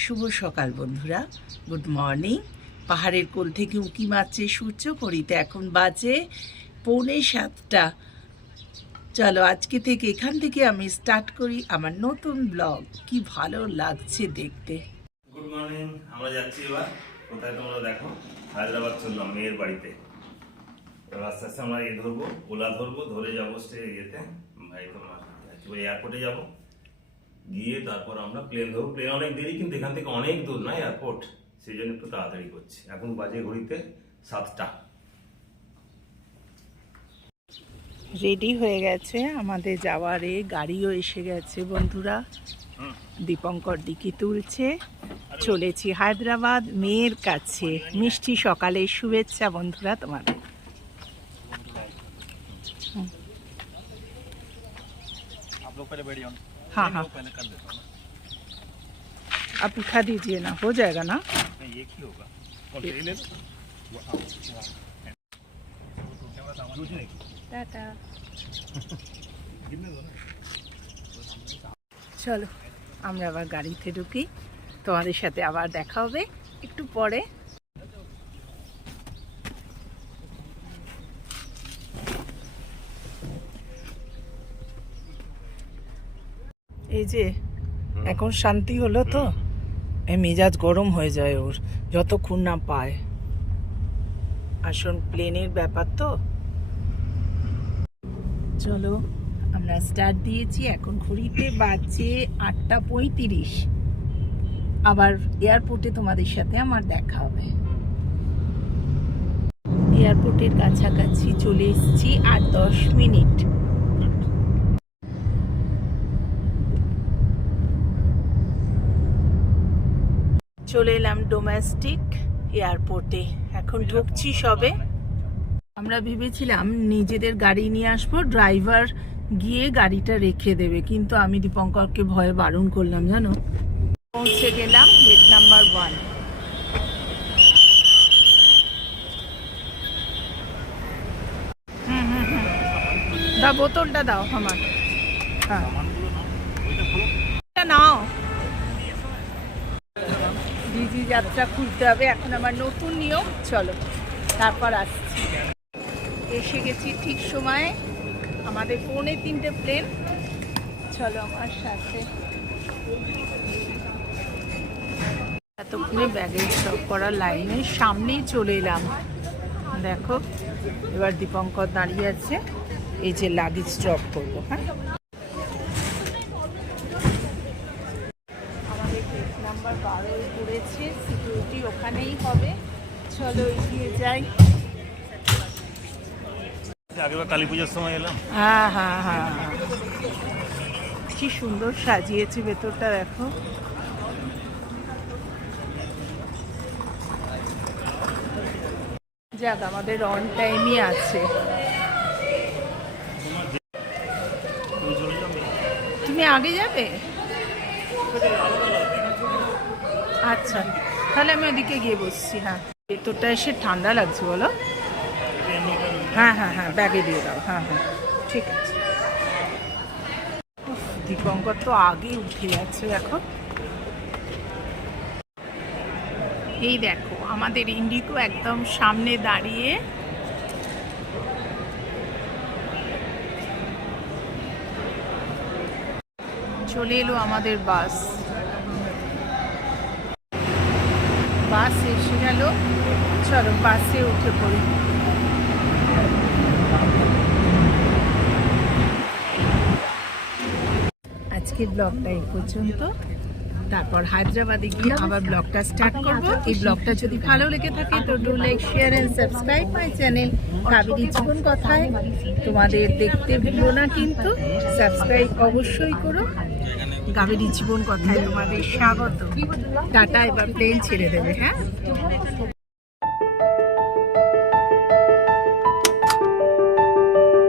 শুভ সকাল বন্ধুরা। Good morning. পাহাড়ের কোল থেকে উঁকি মারছে সূর্য করিতে এখন বাজে পৌনে সাতটা। চলো আজকে থেকে এখান থেকে আমি স্টার্ট করি আমার নতুন ব্লগ কি ভালো লাগছে দেখতে। গুড মর্নিং আমরা যাচ্ছি এবার। কোথায় তোমরা দেখো? হায়দ্রাবাদ চললাম, মেয়ের বাড়িতে। এবার আস্তে আমরা ইয়ে ধরবো, ওলা ধরবো, ধরে যাব সে ইয়েতে ভাই তোমার এয়ারপোর্টে যাব। গিয়ে তারপর আমরা প্লেন ধরবো প্লেন অনেক দেরি কিন্তু এখান থেকে অনেক দূর না এয়ারপোর্ট সেই জন্য একটু তাড়াতাড়ি করছি এখন বাজে ঘড়িতে সাতটা রেডি হয়ে গেছে আমাদের যাওয়ারে গাড়িও এসে গেছে বন্ধুরা দীপঙ্কর দিকে তুলছে চলেছি হায়দ্রাবাদ মেয়ের কাছে মিষ্টি সকালের শুভেচ্ছা বন্ধুরা তোমাদের आप लोग पहले बैठिए हाँ हाँ पहले कर देता हूँ आप उठा दीजिए ना हो जाएगा ना नहीं एक ही होगा और यही ले लो वो आप कैमरा सामान कुछ नहीं गिरने दो ना চলো আমরা আবার গাড়িতে ঢুকি তোমাদের সাথে আবার দেখা হবে একটু পরে এই যে এখন শান্তি হলো তো? এই মেজাজ গরম হয়ে যায় ওর যতক্ষণ না পায়। আসুন প্লেনের ব্যাপার তো। চলো আমরা স্টার্ট দিয়েছি এখন ঘড়িতে বাজে আটটা পঁয়ত্রিশ। আবার এয়ারপোর্টে তোমাদের সাথে আমার দেখা হবে। এয়ারপোর্টের কাছাকাছি চলে এসেছি আর দশ মিনিট। চলে এলাম ডোমেস্টিক এয়ারপোর্টে এখন ঢুকছি সবে। আমরা ভেবেছিলাম নিজেদের গাড়ি নিয়ে আসব ড্রাইভার গিয়ে গাড়িটা রেখে দেবে, কিন্তু আমি দীপঙ্করকে ভয়ে বারণ করলাম, জানো? পৌঁছে গেলাম গেট নাম্বার ওয়ান দাও, বোতলটা দাও আমার হ্যাঁ। ডিজি যাত্রা খুলতে হবে। এখন আমার নতুন নিয়ম, চলো, তারপর আসছি। এসে গেছি ঠিক সময়ে। আমাদের পৌনে তিনটে প্লেন। চলো, আমার সাথে। এতক্ষণে ব্যাগেজ স্টপ করার লাইনের সামনেই চলে এলাম। দেখো, এবার দীপঙ্কর দাঁড়িয়ে আছে। এই যে লাগেজ ড্রপ করব হ্যাঁ আমাদের গেট নাম্বার বারোয় পড়েছে সিকিউরিটি ওখানেই হবে। চলো এগিয়ে যাই। আগেবার কালী পুজোর সময় এলাম। হ্যাঁ হ্যাঁ হ্যাঁ। কি সুন্দর সাজিয়েছে ভেতরটা দেখো। যাক আমাদের অন টাইমই আছে। তুমি আগে যাবে? আচ্ছা। তাহলে আমি ওদিকে গিয়ে বসছি হ্যাঁ। ভেতরটা এসে ঠান্ডা লাগছে, বলো। হ্যাঁ হ্যাঁ হ্যাঁ ব্যাগে দিয়ে দাও হ্যাঁ হ্যাঁ ঠিক আছে। দীপঙ্কর তো আগে উঠে যাচ্ছে দেখো এই দেখো, আমাদের ইন্ডিগো একদম সামনে দাঁড়িয়ে চলে এলো আমাদের বাস। বাস এসে গেল। চলো বাসে উঠে পড়ি। আজকের ব্লগটা এই পর্যন্ত। তারপর হায়দ্রাবাদে গিয়ে আবার ব্লগটা স্টার্ট করব। এই ব্লগটা যদি ভালো লেগে থাকে তো do like share and subscribe my channel Kaveri জীবন কথায়। তোমাদের দেখতে ভুলো না কিন্তু সাবস্ক্রাইব অবশ্যই করো। কাবেরী জীবন কথায় তোমাদের স্বাগত। টাটা এবার প্লেন ছেড়ে দেবে হ্যাঁ?